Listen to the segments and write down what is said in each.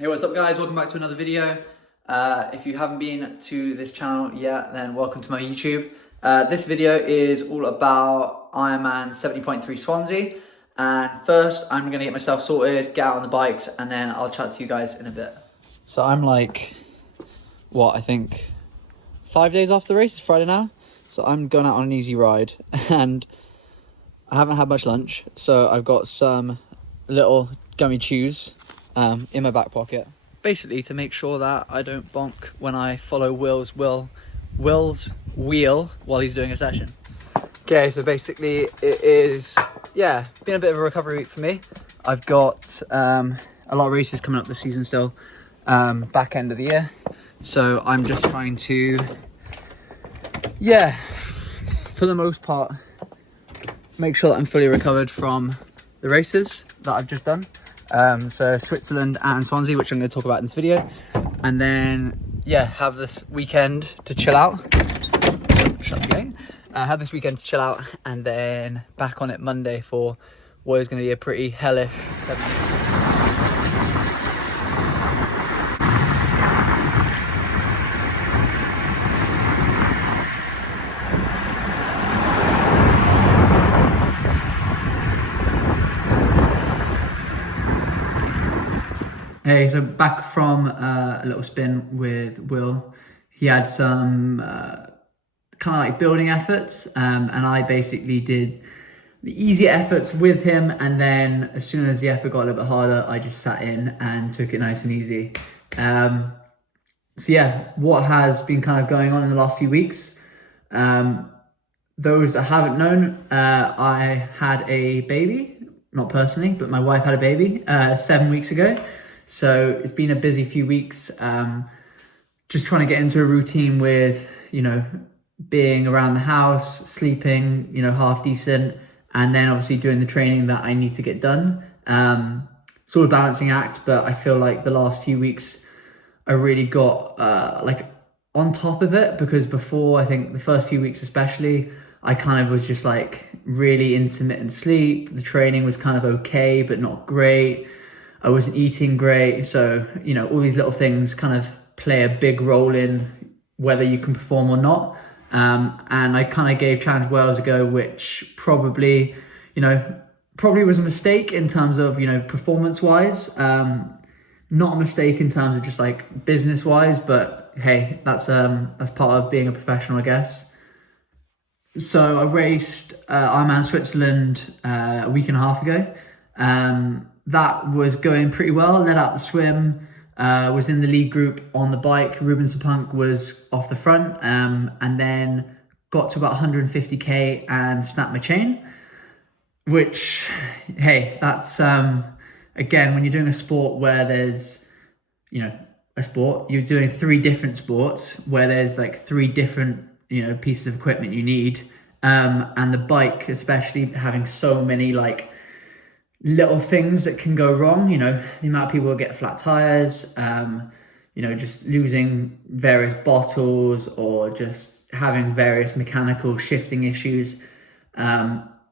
Hey, what's up guys? Welcome back to another video. If you haven't been to this channel yet, then welcome to my YouTube. This video is all about Ironman 70.3 Swansea. And first, I'm going to get myself sorted, get out on the bikes, and then I'll chat to you guys in a bit. So I'm like, I think 5 days after the race. It's Friday now. So I'm going out on an easy ride and I haven't had much lunch. So I've got some little gummy chews in my back pocket, basically to make sure that I don't bonk when I follow Will's wheel while he's doing a session. Okay, so basically it is, been a bit of a recovery week for me. I've got a lot of races coming up this season still, back end of the year. So I'm just trying to, for the most part, make sure that I'm fully recovered from the races that I've just done. So Switzerland and Swansea, which I'm going to talk about in this video, and then have this weekend to chill out. Have this weekend to chill out, and then back on it Monday for what is going to be a pretty hellish 7 days. Hey, so back from a little spin with Will. He had some kind of like building efforts, and I basically did the easy efforts with him, and then as soon as the effort got a little bit harder, I just sat in and took it nice and easy. What has been kind of going on in the last few weeks? Those that haven't known, I had a baby, not personally, but my wife had a baby 7 weeks ago. So it's been a busy few weeks, just trying to get into a routine with, being around the house, sleeping, half decent, and then obviously doing the training that I need to get done. It's all a balancing act, but I feel like the last few weeks I really got on top of it, because before, I think the first few weeks especially, I kind of was just like really intermittent sleep. The training was kind of okay, but not great. I wasn't eating great. So, all these little things kind of play a big role in whether you can perform or not. And I kind of gave Challenge Wales a go, which probably was a mistake in terms of, performance wise. Not a mistake in terms of just like business wise, but hey, that's part of being a professional, I guess. So I raced Ironman Switzerland a week and a half ago. That was going pretty well, led out the swim, was in the lead group on the bike. Ruben Sapunk was off the front, and then got to about 150k and snapped my chain, which, hey, that's, again, when you're doing a sport where there's, you're doing 3 different sports where there's like 3 different, pieces of equipment you need, and the bike, especially having so many like little things that can go wrong, the amount of people who get flat tires, just losing various bottles or just having various mechanical shifting issues.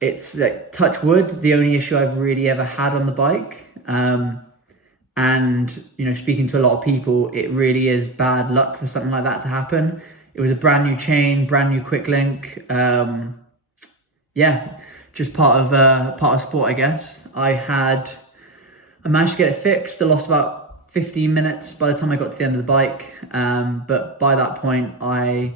It's like, touch wood, the only issue I've really ever had on the bike. And, speaking to a lot of people, it really is bad luck for something like that to happen. It was a brand new chain, brand new quick link. Just part of sport, I guess. I managed to get it fixed. I lost about 15 minutes by the time I got to the end of the bike. But by that point, I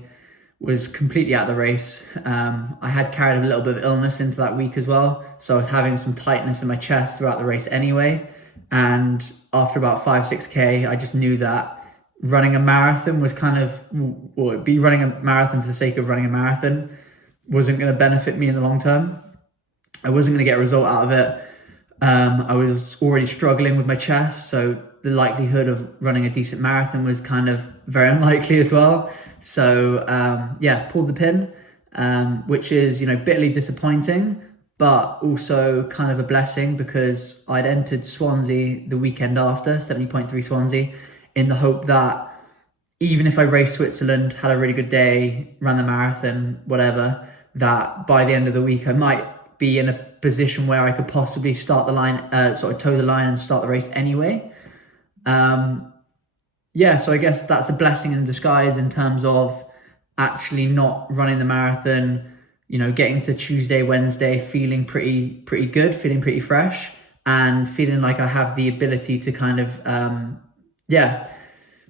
was completely out of the race. I had carried a little bit of illness into that week as well. So I was having some tightness in my chest throughout the race anyway. And after about 5-6K, I just knew that running a marathon was running a marathon for the sake of running a marathon wasn't going to benefit me in the long term. I wasn't going to get a result out of it. I was already struggling with my chest, so the likelihood of running a decent marathon was kind of very unlikely as well. So pulled the pin, which is, bitterly disappointing, but also kind of a blessing, because I'd entered Swansea the weekend after, 70.3 Swansea, in the hope that even if I raced Switzerland, had a really good day, ran the marathon, whatever, that by the end of the week I might be in a position where I could possibly start the line, toe the line and start the race anyway. Yeah, so I guess that's a blessing in disguise in terms of actually not running the marathon, getting to Tuesday, Wednesday, feeling pretty good, feeling pretty fresh, and feeling like I have the ability to kind of,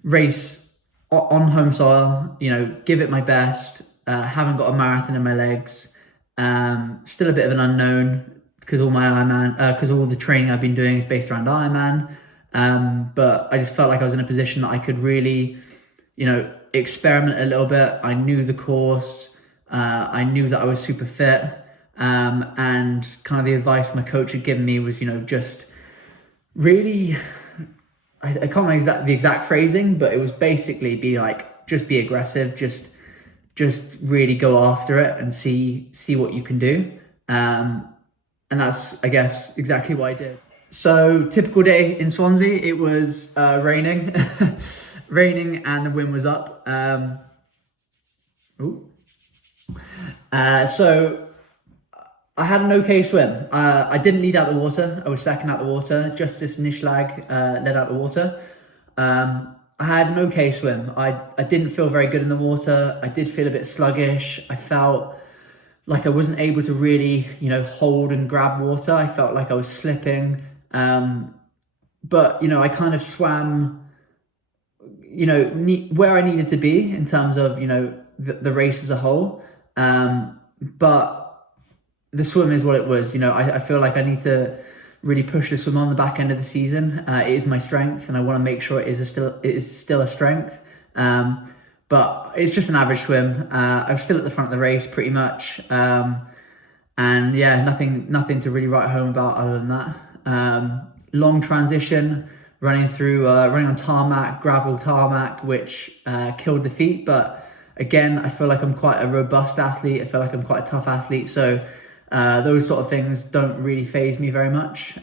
race on home soil, give it my best. Haven't got a marathon in my legs. Still a bit of an unknown because because all the training I've been doing is based around Ironman. But I just felt like I was in a position that I could really, experiment a little bit. I knew the course. I knew that I was super fit. And kind of the advice my coach had given me was, just really, I can't remember the exact phrasing, but it was basically just be aggressive, just really go after it and see what you can do. And that's, I guess, exactly what I did. So typical day in Swansea, it was raining, raining, and the wind was up. So I had an okay swim. I didn't lead out the water. I was second out the water. Justice Nishlag led out the water. I had an okay swim. I didn't feel very good in the water. I did feel a bit sluggish. I felt like I wasn't able to really, hold and grab water. I felt like I was slipping. But, I kind of swam, where I needed to be in terms of, the race as a whole. But the swim is what it was. I feel like I need to really push the swim on the back end of the season. It is my strength, and I want to make sure it is still a strength. But it's just an average swim. I'm still at the front of the race pretty much. And yeah, nothing to really write home about other than that. Long transition, running on tarmac, gravel tarmac, which killed the feet. But again, I feel like I'm quite a robust athlete. I feel like I'm quite a tough athlete. So those sort of things don't really faze me very much.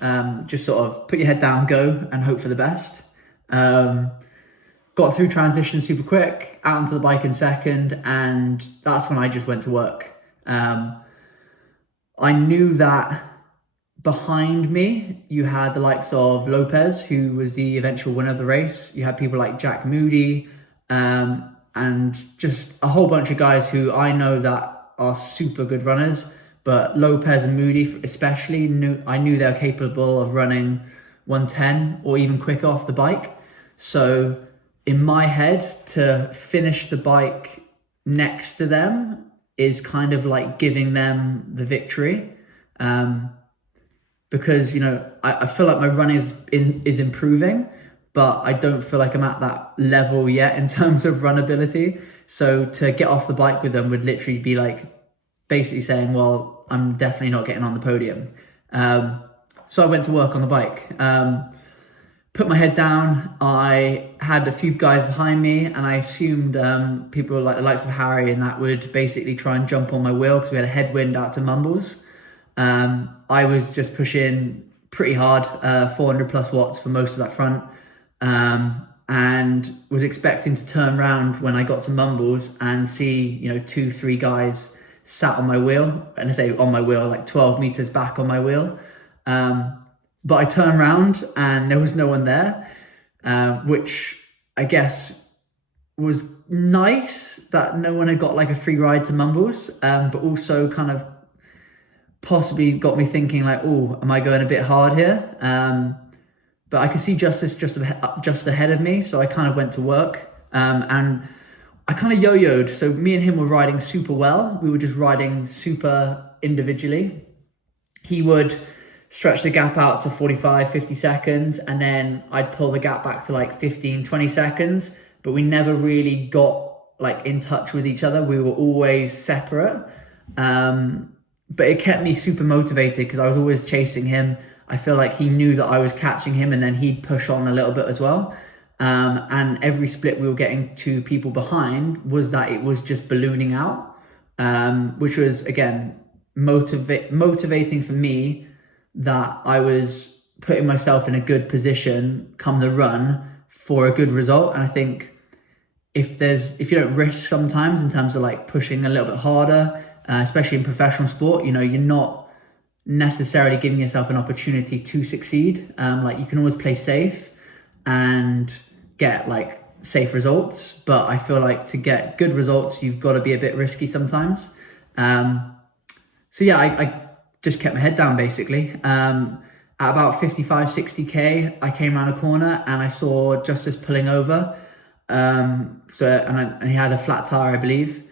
Just sort of put your head down, go, and hope for the best. Got through transition super quick, out onto the bike in second, and that's when I just went to work. I knew that behind me, you had the likes of Lopez, who was the eventual winner of the race. You had people like Jack Moody, and just a whole bunch of guys who I know that are super good runners. But Lopez and Moody especially, I knew they were capable of running 110 or even quicker off the bike. So in my head, to finish the bike next to them is kind of like giving them the victory. Because, I feel like my run is improving, but I don't feel like I'm at that level yet in terms of runability. So to get off the bike with them would literally be like basically saying, well, I'm definitely not getting on the podium. So I went to work on the bike. Put my head down. I had a few guys behind me, and I assumed people like the likes of Harry and that would basically try and jump on my wheel because we had a headwind out to Mumbles. I was just pushing pretty hard, 400 plus watts for most of that front, and was expecting to turn around when I got to Mumbles and see, 2-3 guys sat on my wheel, and I say on my wheel, like 12 meters back on my wheel. But I turned around and there was no one there, which I guess was nice that no one had got like a free ride to Mumbles, but also kind of possibly got me thinking like, oh, am I going a bit hard here? But I could see Justice just ahead of me, so I kind of went to work, and I kind of yo-yoed. So me and him were riding super well. We were just riding super individually. He would stretch the gap out to 45, 50 seconds, and then I'd pull the gap back to like 15, 20 seconds, but we never really got like in touch with each other. We were always separate. But it kept me super motivated because I was always chasing him. I feel like he knew that I was catching him, and then he'd push on a little bit as well. And every split we were getting to people behind was that it was just ballooning out, which was, again, motivating for me, that I was putting myself in a good position come the run for a good result. And I think if you don't risk sometimes in terms of like pushing a little bit harder, especially in professional sport, you're not necessarily giving yourself an opportunity to succeed. Like you can always play safe, and get like safe results. But I feel like to get good results, you've got to be a bit risky sometimes. So yeah, I just kept my head down basically. At about 55, 60K, I came around a corner and I saw Justice pulling over. And he had a flat tire, I believe,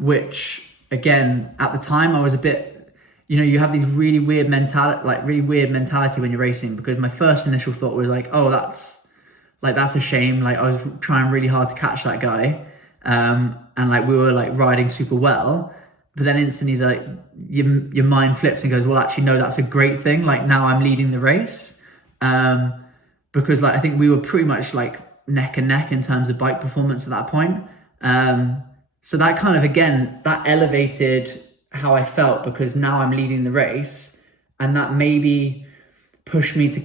which again, at the time I was a bit, you have these really weird mentality when you're racing, because my first initial thought was like, oh, that's a shame. Like I was trying really hard to catch that guy. And like we were like riding super well, but then instantly like your mind flips and goes, well, actually, no, that's a great thing. Like now I'm leading the race. Because like, I think we were pretty much like neck and neck in terms of bike performance at that point. So that kind of, again, that elevated how I felt, because now I'm leading the race, and that maybe pushed me to,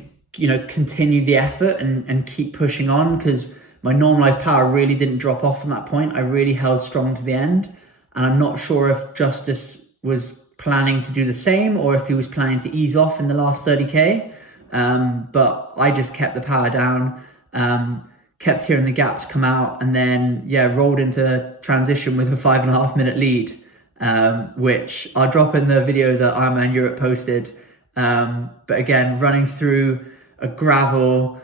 continue the effort and keep pushing on, because my normalized power really didn't drop off from that point. I really held strong to the end, and I'm not sure if Justice was planning to do the same or if he was planning to ease off in the last 30K. But I just kept the power down, kept hearing the gaps come out, and then rolled into transition with a 5.5 minute lead, which I'll drop in the video that Ironman Europe posted. But again, running through a gravel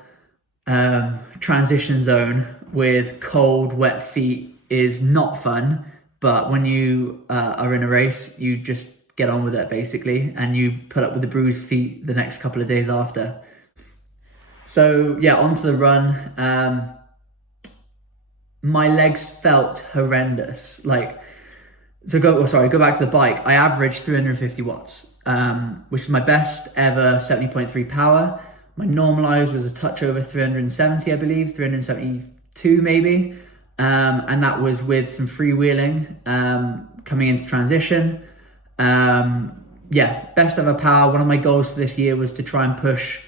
transition zone with cold, wet feet is not fun. But when you are in a race, you just get on with it basically, and you put up with the bruised feet the next couple of days after. So yeah, onto the run. My legs felt horrendous. Go back to the bike. I averaged 350 watts, which is my best ever 70.3 power. My normalized was a touch over 370, I believe, 372 maybe. And that was with some freewheeling coming into transition. Best ever power. One of my goals for this year was to try and push,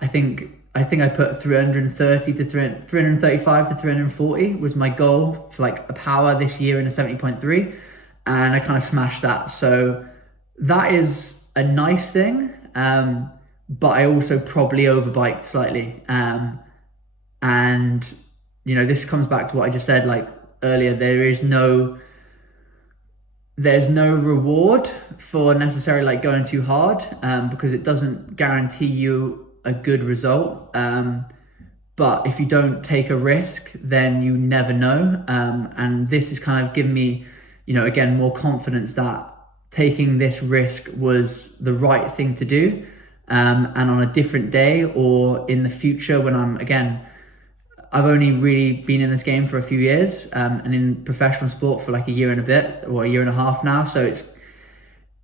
I think I put 335 to 340 was my goal for like a power this year in a 70.3, and I kind of smashed that. So that is a nice thing, but I also probably overbiked slightly. And this comes back to what I just said like earlier. There's no reward for necessarily like going too hard, because it doesn't guarantee you a good result. But if you don't take a risk, then you never know. And this is kind of given me, again, more confidence that taking this risk was the right thing to do. And on a different day or in the future when I've only really been in this game for a few years, and in professional sport for like a year and a bit or a year and a half now. So it's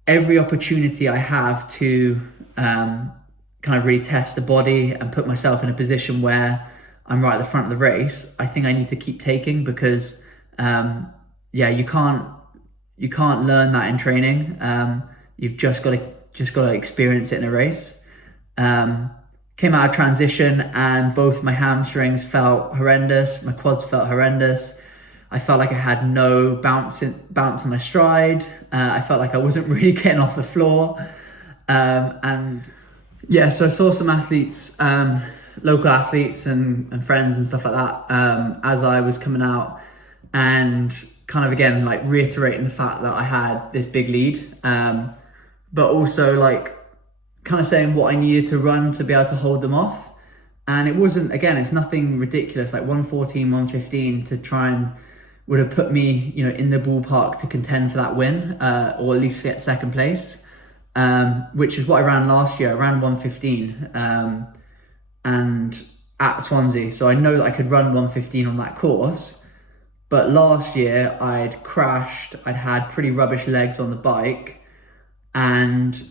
every opportunity I have to kind of really test the body and put myself in a position where I'm right at the front of the race. I think I need to keep taking, because you can't learn that in training. You've just got to experience it in a race. Came out of transition and both my hamstrings felt horrendous. My quads felt horrendous. I felt like I had no bounce in my stride. I felt like I wasn't really getting off the floor. So I saw some athletes, local athletes and friends and stuff like that, as I was coming out, and kind of again like reiterating the fact that I had this big lead, but also like kind of saying what I needed to run to be able to hold them off. And it wasn't, again, it's nothing ridiculous, like 114, 115 to try and would have put me, in the ballpark to contend for that win, or at least get second place, which is what I ran last year. I ran 115 and at Swansea. So I know that I could run 115 on that course. But last year I'd crashed, I'd had pretty rubbish legs on the bike, and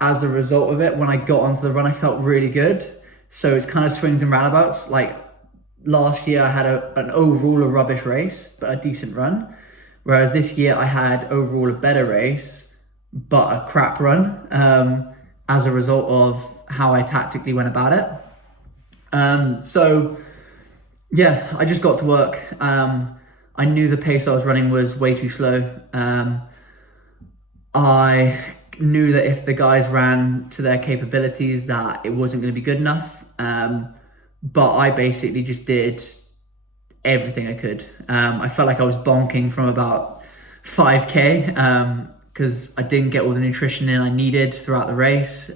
as a result of it, when I got onto the run, I felt really good. So it's kind of swings and roundabouts. Like last year I had an overall a rubbish race, but a decent run. Whereas this year I had overall a better race, but a crap run, as a result of how I tactically went about it. I just got to work. I knew the pace I was running was way too slow. I knew that if the guys ran to their capabilities that it wasn't going to be good enough. but I basically just did everything I could. I felt like I was bonking from about 5K because I didn't get all the nutrition in I needed throughout the race,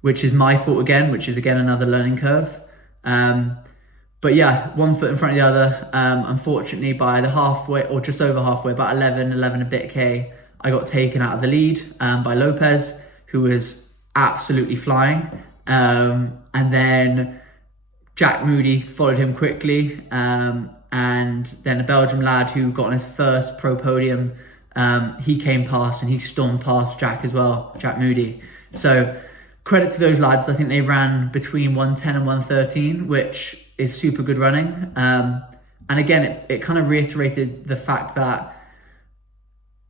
which is my fault again, which is again another learning curve. But yeah, one foot in front of the other. Unfortunately, by the halfway, or just over halfway, about 11 a bit K, I got taken out of the lead by Lopez, who was absolutely flying. And then Jack Moody followed him quickly. And then a Belgian lad who got on his first pro podium, he came past and he stormed past Jack as well, Jack Moody. So credit to those lads. I think they ran between 110 and 113, which is super good running. And again, it kind of reiterated the fact that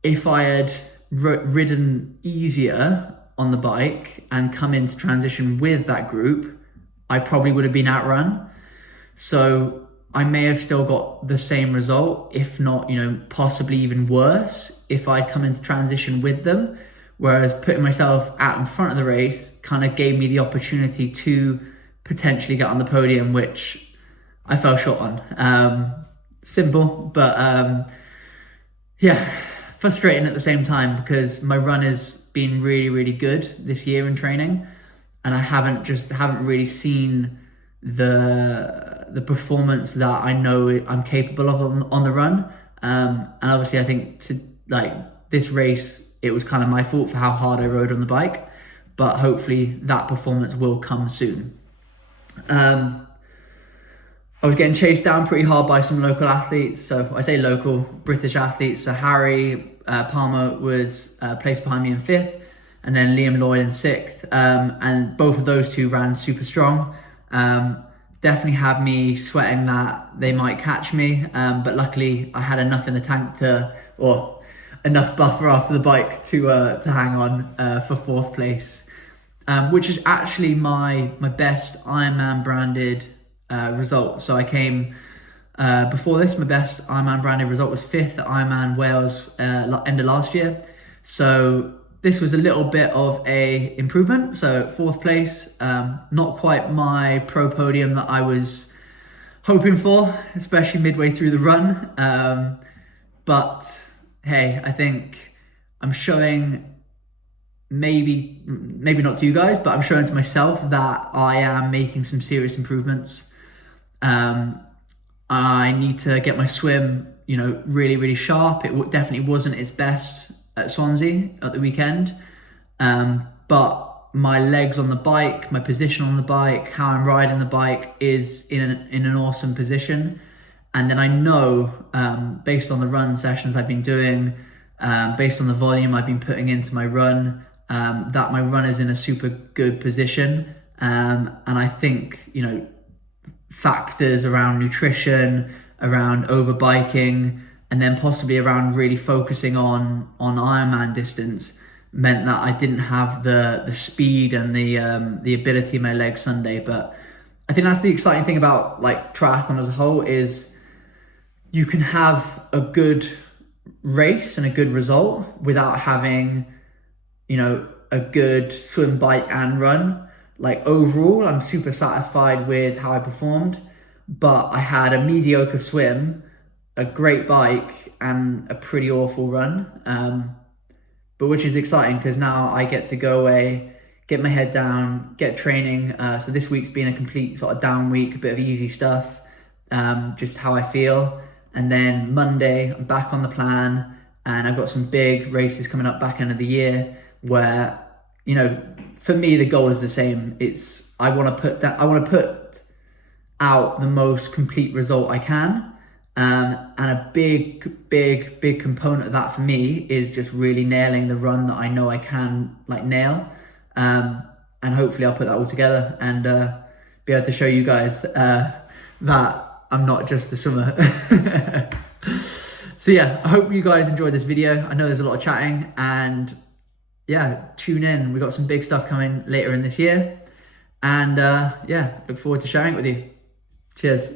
if I had ridden easier on the bike and come into transition with that group, I probably would have been outrun. So I may have still got the same result, if not, possibly even worse if I'd come into transition with them. Whereas putting myself out in front of the race kind of gave me the opportunity to potentially get on the podium, which I fell short on. Simple, but yeah, frustrating at the same time because my run has been really, really good this year in training, and I haven't really seen the performance that I know I'm capable of on the run. And obviously I think this race, it was kind of my fault for how hard I rode on the bike, but hopefully that performance will come soon. I was getting chased down pretty hard by some local athletes. So I say local, British athletes. So Harry Palmer was placed behind me in 5th, and then Liam Lloyd in 6th. And both of those two ran super strong. Definitely had me sweating that they might catch me. But luckily I had enough in the tank or enough buffer after the bike to hang on for 4th place, which is actually my best Ironman branded result. So I came before this, my best Ironman branded result was 5th at Ironman Wales end of last year. So this was a little bit of a improvement. So 4th place, not quite my pro podium that I was hoping for, especially midway through the run. But hey, I think I'm showing, maybe not to you guys, but I'm showing to myself that I am making some serious improvements. I need to get my swim, really, really sharp. It definitely wasn't its best at Swansea at the weekend. But my legs on the bike, my position on the bike, how I'm riding the bike is in an awesome position. And then I know, based on the run sessions I've been doing, based on the volume I've been putting into my run, that my run is in a super good position. And I think, factors around nutrition, around overbiking, and then possibly around really focusing on Ironman distance meant that I didn't have the speed and the ability in my legs Sunday. But I think that's the exciting thing about triathlon as a whole is you can have a good race and a good result without having, a good swim, bike and run. Overall, I'm super satisfied with how I performed, but I had a mediocre swim, a great bike and a pretty awful run. But which is exciting because now I get to go away, get my head down, get training. So this week's been a complete sort of down week, a bit of easy stuff, just how I feel. And then Monday, I'm back on the plan, and I've got some big races coming up back end of the year where, for me, the goal is the same. I want to put out the most complete result I can. And a big component of that for me is just really nailing the run that I know I can nail. And hopefully I'll put that all together and be able to show you guys that I'm not just a swimmer. So yeah, I hope you guys enjoyed this video. I know there's a lot of chatting, and yeah, tune in. We've got some big stuff coming later in this year. And yeah, look forward to sharing it with you. Cheers.